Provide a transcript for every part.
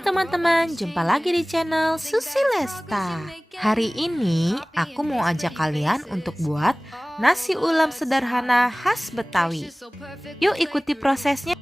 Halo teman-teman, jumpa lagi di channel Susi Lesta. Hari ini aku mau ajak kalian untuk buat nasi ulam sederhana khas Betawi. Yuk ikuti prosesnya.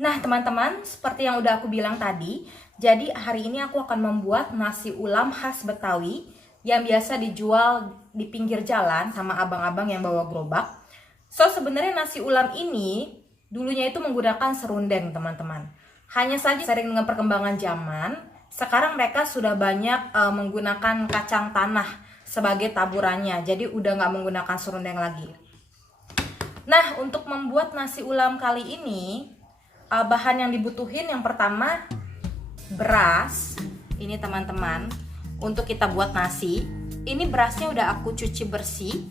Nah teman-teman, seperti yang udah aku bilang tadi, jadi hari ini aku akan membuat nasi ulam khas Betawi yang biasa dijual di pinggir jalan sama abang-abang yang bawa gerobak. So sebenarnya nasi ulam ini dulunya itu menggunakan serundeng teman-teman. Hanya saja sering dengan perkembangan zaman, sekarang mereka sudah banyak menggunakan kacang tanah sebagai taburannya. Jadi udah nggak menggunakan serundeng lagi. Nah untuk membuat nasi ulam kali ini, bahan yang dibutuhin yang pertama beras. Ini teman-teman, untuk kita buat nasi. Ini berasnya udah aku cuci bersih.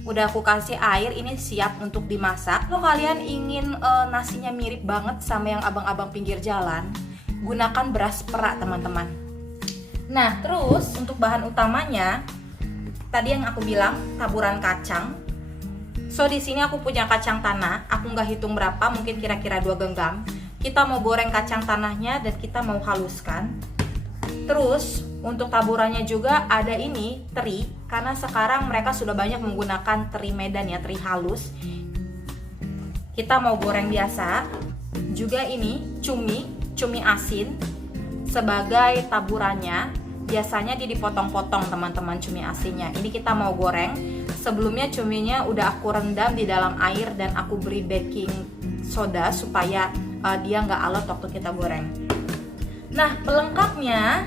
Udah aku kasih air, ini siap untuk dimasak. Kalau kalian ingin nasinya mirip banget sama yang abang-abang pinggir jalan, gunakan beras perak teman-teman. Nah terus untuk bahan utamanya, tadi yang aku bilang taburan kacang. So di sini aku punya kacang tanah, aku nggak hitung berapa, mungkin kira-kira 2 genggam. Kita mau goreng kacang tanahnya dan kita mau haluskan. Terus untuk taburannya juga ada ini teri, karena sekarang mereka sudah banyak menggunakan teri Medan ya, teri halus. Kita mau goreng biasa. Juga ini cumi asin sebagai taburannya. Biasanya dia dipotong-potong teman-teman cumi asinnya. Ini kita mau goreng. Sebelumnya cuminya udah aku rendam di dalam air dan aku beri baking soda supaya dia nggak alot waktu kita goreng. Nah pelengkapnya,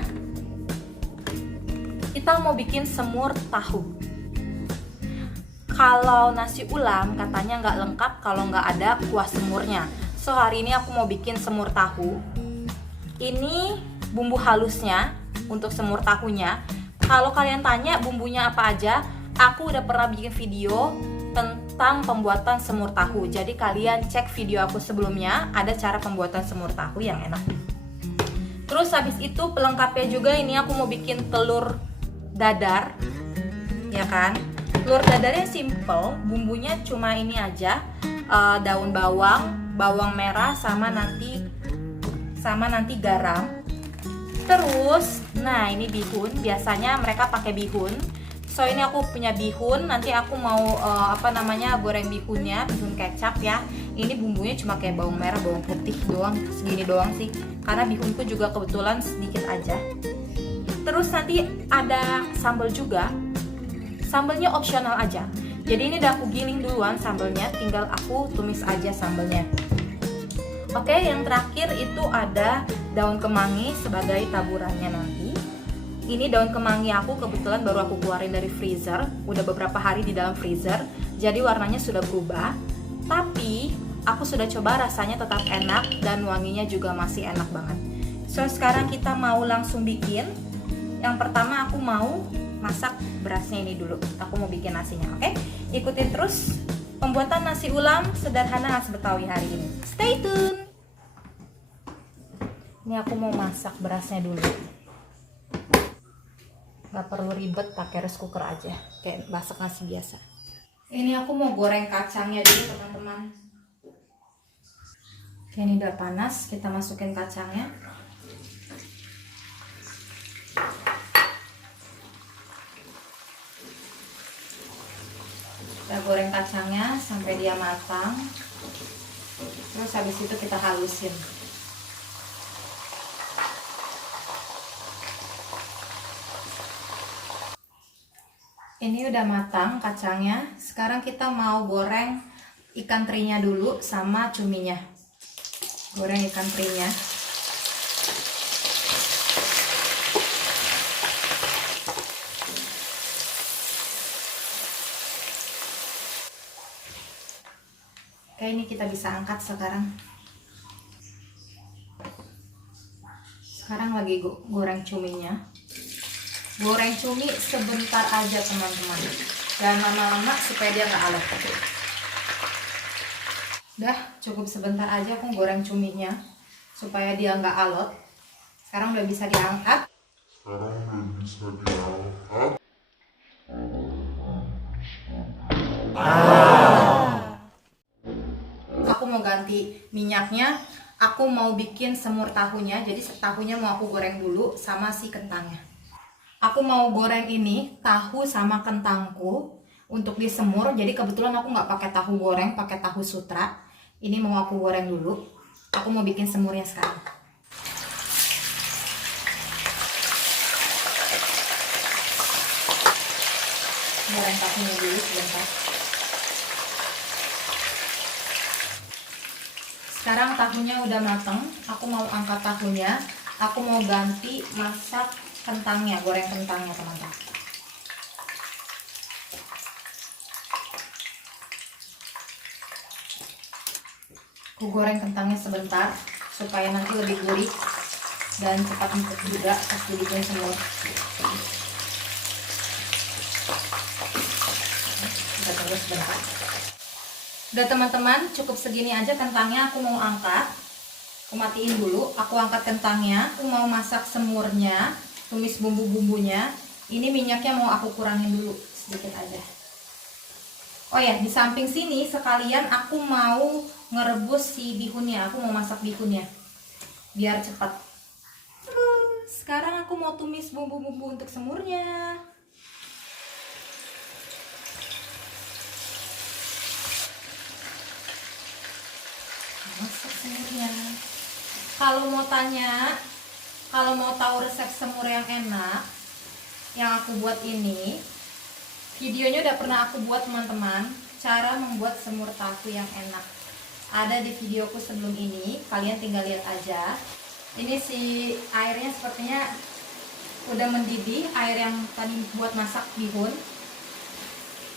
kita mau bikin semur tahu. Kalau nasi ulam katanya nggak lengkap kalau nggak ada kuah semurnya. So hari ini aku mau bikin semur tahu. Ini bumbu halusnya untuk semur tahunya. Kalau kalian tanya bumbunya apa aja, aku udah pernah bikin video tentang pembuatan semur tahu. Jadi kalian cek video aku sebelumnya, ada cara pembuatan semur tahu yang enak. Terus habis itu pelengkapnya juga ini aku mau bikin telur dadar, ya kan? Telur dadarnya simple, bumbunya cuma ini aja, daun bawang, bawang merah sama nanti garam. Terus, nah ini bihun, biasanya mereka pakai bihun. So ini aku punya bihun, nanti aku mau goreng bihunnya, bihun kecap ya. Ini bumbunya cuma kayak bawang merah, bawang putih doang, segini doang sih. Karena bihunku juga kebetulan sedikit aja. Terus nanti ada sambal juga. Sambalnya opsional aja. Jadi ini udah aku giling duluan sambalnya, tinggal aku tumis aja sambalnya. Oke, yang terakhir itu ada daun kemangi sebagai taburannya nanti. Ini daun kemangi aku kebetulan baru aku keluarin dari freezer, udah beberapa hari di dalam freezer, jadi warnanya sudah berubah. Tapi aku sudah coba, rasanya tetap enak dan wanginya juga masih enak banget. So sekarang kita mau langsung bikin. Yang pertama aku mau masak berasnya ini dulu. Aku mau bikin nasinya, oke? Ikutin terus pembuatan nasi ulam sederhana khas Betawi hari ini. Stay tune. Ini aku mau masak berasnya dulu. Gak perlu ribet, pakai rice cooker aja, kayak masak nasi biasa. Ini aku mau goreng kacangnya dulu teman-teman. Oke, ini udah panas, kita masukin kacangnya. Kita goreng kacangnya sampai dia matang. Terus habis itu kita halusin. Ini udah matang kacangnya. Sekarang kita mau goreng ikan terinya dulu sama cuminya. Goreng ikan terinya. Oke, ini kita bisa angkat sekarang. Sekarang lagi goreng cuminya. Goreng cumi sebentar aja teman-teman, jangan lama-lama supaya dia nggak alot. Udah cukup sebentar aja aku goreng cuminya supaya dia nggak alot. Sekarang udah bisa diangkat. Aku mau ganti minyaknya. aku mau bikin semur tahunya. Jadi tahunya mau aku goreng dulu sama si kentangnya. Aku mau goreng ini tahu sama kentangku untuk disemur. Jadi kebetulan aku nggak pakai tahu goreng, pakai tahu sutra. Ini mau aku goreng dulu. Aku mau bikin semurnya sekarang. Goreng tahunya dulu sebentar. Sekarang tahunya udah mateng. Aku mau angkat tahunya. Aku mau ganti masak kentangnya, goreng kentangnya teman-teman. Aku goreng kentangnya sebentar supaya nanti lebih gurih dan cepat empuk juga pas dibikin semur. Kita tunggu sebentar. Udah teman-teman, cukup segini aja kentangnya. Aku mau angkat. Aku matiin dulu. Aku angkat kentangnya. Aku mau masak semurnya, tumis bumbu-bumbunya. Ini minyaknya mau aku kurangin dulu sedikit aja. Oh ya, di samping sini sekalian aku mau ngerebus si bihunnya. Aku mau masak bihunnya biar cepat. Sekarang aku mau tumis bumbu-bumbu untuk semurnya. Masak semurnya. Kalau mau tanya, kalau mau tahu resep semur yang enak yang aku buat ini, videonya udah pernah aku buat teman-teman, cara membuat semur tahu yang enak. Ada di videoku sebelum ini, kalian tinggal lihat aja. Ini si airnya sepertinya udah mendidih, air yang tadi buat masak bihun.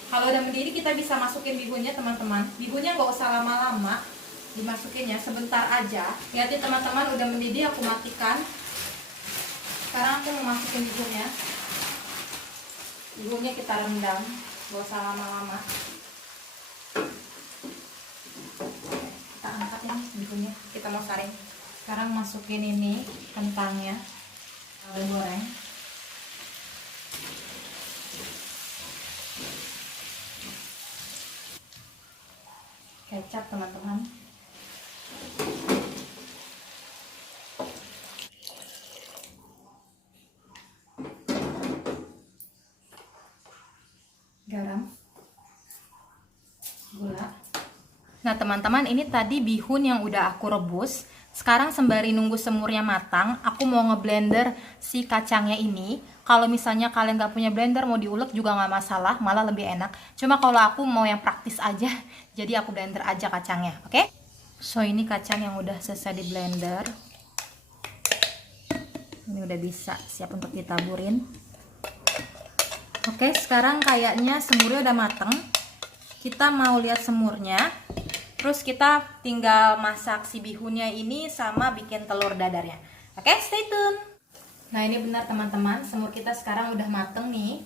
Kalau udah mendidih kita bisa masukin bihunnya teman-teman. Bihunnya nggak usah lama-lama dimasukinnya, sebentar aja. Lihat nih teman-teman, udah mendidih, aku matikan. Sekarang aku mau masukin bihunnya. Bihunnya kita rendam, gak usah lama-lama. Kita angkat ini bihunnya, kita mau saring. Sekarang masukin ini kentangnya, lalu goreng. Kecap teman-teman. Garam, gula. Nah teman-teman, ini tadi bihun yang udah aku rebus. Sekarang sembari nunggu semurnya matang, aku mau ngeblender si kacangnya ini. Kalau misalnya kalian gak punya blender, mau diulek juga gak masalah, malah lebih enak. Cuma kalau aku mau yang praktis aja, jadi aku blender aja kacangnya, oke? So ini kacang yang udah selesai di blender. Ini udah bisa, siap untuk ditaburin. Oke, sekarang kayaknya semurnya udah mateng. Kita mau lihat semurnya. Terus kita tinggal masak si bihunnya ini sama bikin telur dadarnya. Oke, stay tune. Nah ini benar teman-teman, semur kita sekarang udah mateng nih.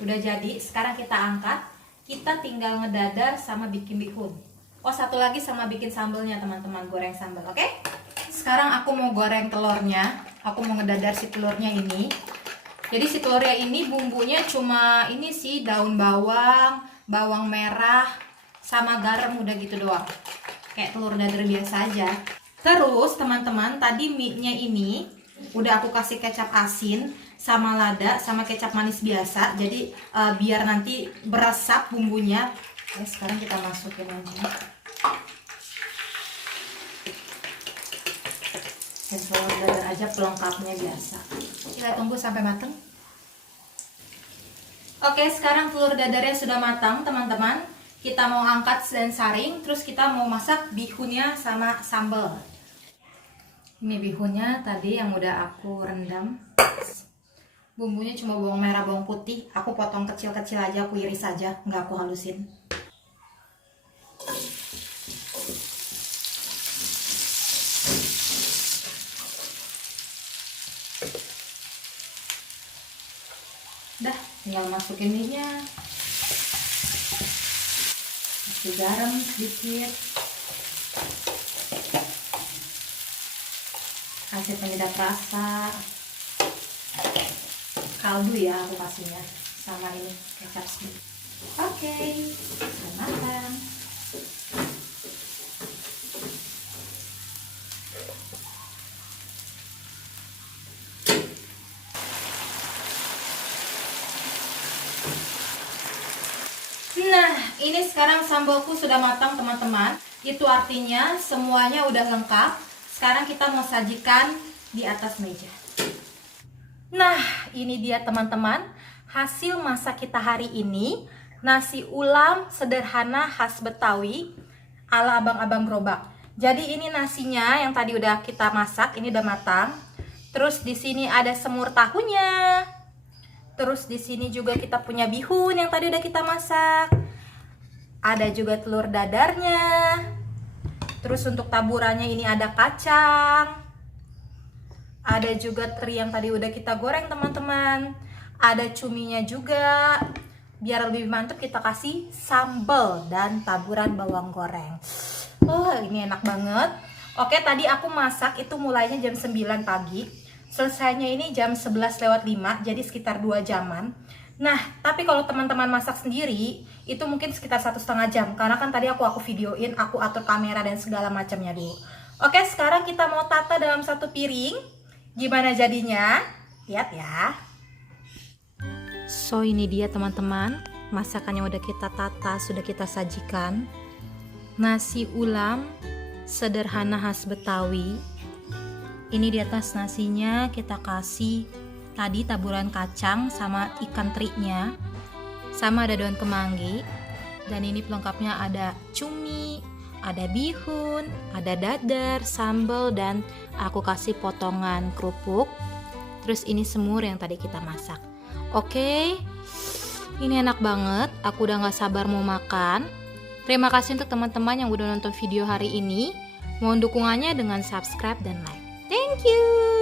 Udah jadi, sekarang kita angkat. Kita tinggal ngedadar sama bikin bihun. Oh satu lagi sama bikin sambelnya teman-teman, goreng sambal, oke? Sekarang aku mau goreng telurnya. Aku mau ngedadar si telurnya ini. Jadi si telurnya ini bumbunya cuma ini sih, daun bawang, bawang merah, sama garam, udah gitu doang. Kayak telur dadar biasa aja. Terus teman-teman, tadi mie-nya ini udah aku kasih kecap asin sama lada sama kecap manis biasa. Jadi biar nanti beresap bumbunya. Oke, sekarang kita masukin aja. Dan telur dadar aja pelengkapnya biasa. Kita tunggu sampai matang. Oke, sekarang telur dadarnya sudah matang teman-teman. Kita mau angkat dan saring. Terus kita mau masak bihunnya sama sambal. Ini bihunnya tadi yang udah aku rendam. Bumbunya cuma bawang merah, bawang putih. Aku potong kecil-kecil aja, aku iris aja, nggak aku halusin. Dah, tinggal masukin minyak, kasih garam sedikit, kasih penyedap rasa, kaldu ya aku kasihnya, sama ini kecap sedikit. Oke, sudah matang. Nah, ini sekarang sambalku sudah matang teman-teman. Itu artinya semuanya udah lengkap. Sekarang kita mau sajikan di atas meja. Nah, ini dia teman-teman, hasil masak kita hari ini. Nasi ulam sederhana khas Betawi ala abang-abang gerobak. Jadi ini nasinya yang tadi udah kita masak, ini udah matang. Terus di sini ada semur tahunya. Terus di sini juga kita punya bihun yang tadi udah kita masak. Ada juga telur dadarnya. Terus untuk taburannya ini ada kacang. Ada juga teri yang tadi udah kita goreng teman-teman. Ada cuminya juga. Biar lebih mantap kita kasih sambal dan taburan bawang goreng. Oh, ini enak banget. Oke, tadi aku masak itu mulainya jam 9 pagi. Selesainya ini jam 11:05, jadi sekitar 2 jaman. Nah, tapi kalau teman-teman masak sendiri, itu mungkin sekitar 1,5 jam. Karena kan tadi aku videoin, aku atur kamera dan segala macamnya dulu. Oke, sekarang kita mau tata dalam satu piring. Gimana jadinya? Lihat ya. So, ini dia teman-teman, masakannya udah kita tata, sudah kita sajikan. Nasi ulam sederhana khas Betawi. Ini di atas nasinya kita kasih tadi taburan kacang sama ikan terinya. Sama ada daun kemangi. Dan ini pelengkapnya ada cumi, ada bihun, ada dadar, sambal, dan aku kasih potongan kerupuk. Terus ini semur yang tadi kita masak. Oke, ini enak banget. Aku udah gak sabar mau makan. Terima kasih untuk teman-teman yang udah nonton video hari ini. Mohon dukungannya dengan subscribe dan like. Thank you.